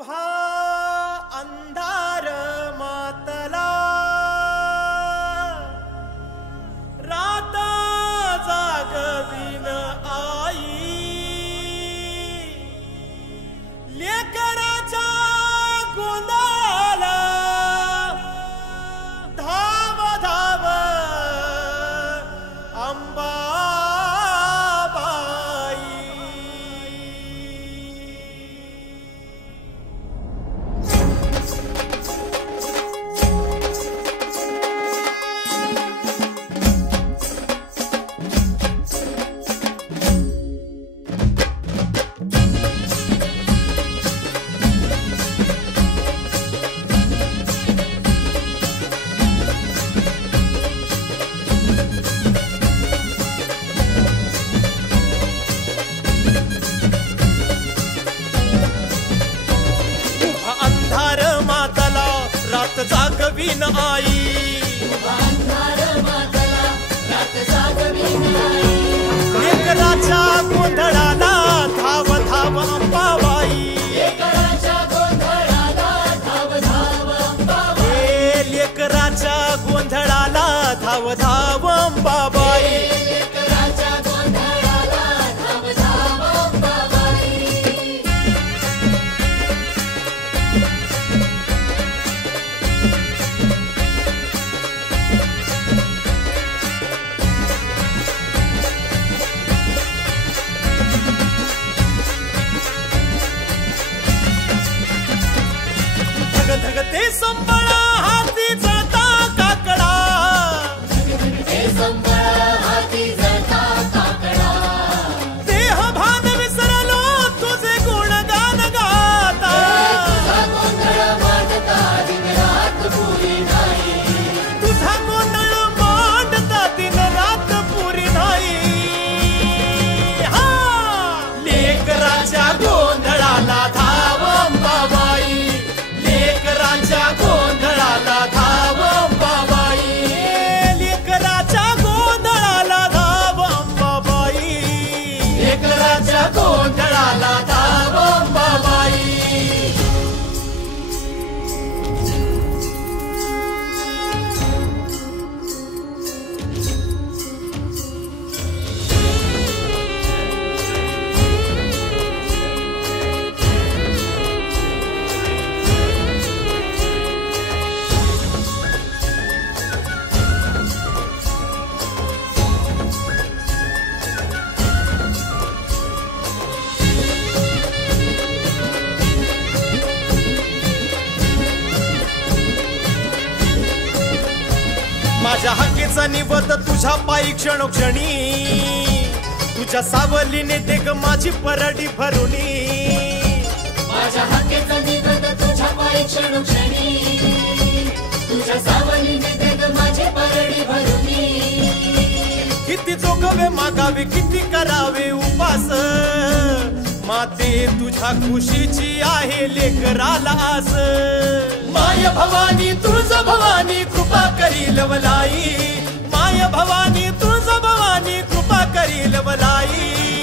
उभा अंधार मातला रात जागविन आई लेकराच्या गोंधळाला धाव धाव अंबाबाई जागवीन आई लेकराच्या गोंधळाला धाव धाव अंबाबाई लेकराच्या गोंधळाला धाव धाव अंबाबाई धगधगते संबळा हाती जळता काकडा देह भान विसरलो तुझे गुणगान गाता तुझा गोंधळ मांडता दिन रात पुरी नाही हा लेकराच्या गोंधळाला धाव अंबाबाई लेकराच्या गोंधळाला धाव अंबाबाई लेकराच्या गोंधळाला धाव अंबाबाई लेकराच्या गोंधळाला धाव अंबाबाई माझ्या हक्कीचा निवत तुझ्या पायी क्षणोक्षणी तुझ्या सावलीने दे ग माझी परडी भरुनी माझ्या हक्कीचा निवत तुझ्या पायी क्षणोक्षणी तुझ्या सावलीने दे ग माझी परडी भरुनी किती जोगवे मागावे किती करावे उपास माते तुझ्या खुशीची आहे लेकराला आस माय भवानी तुळज भवानी कृपा करील वलाई माय भवानी तुळज भवानी कृपा करील वलाई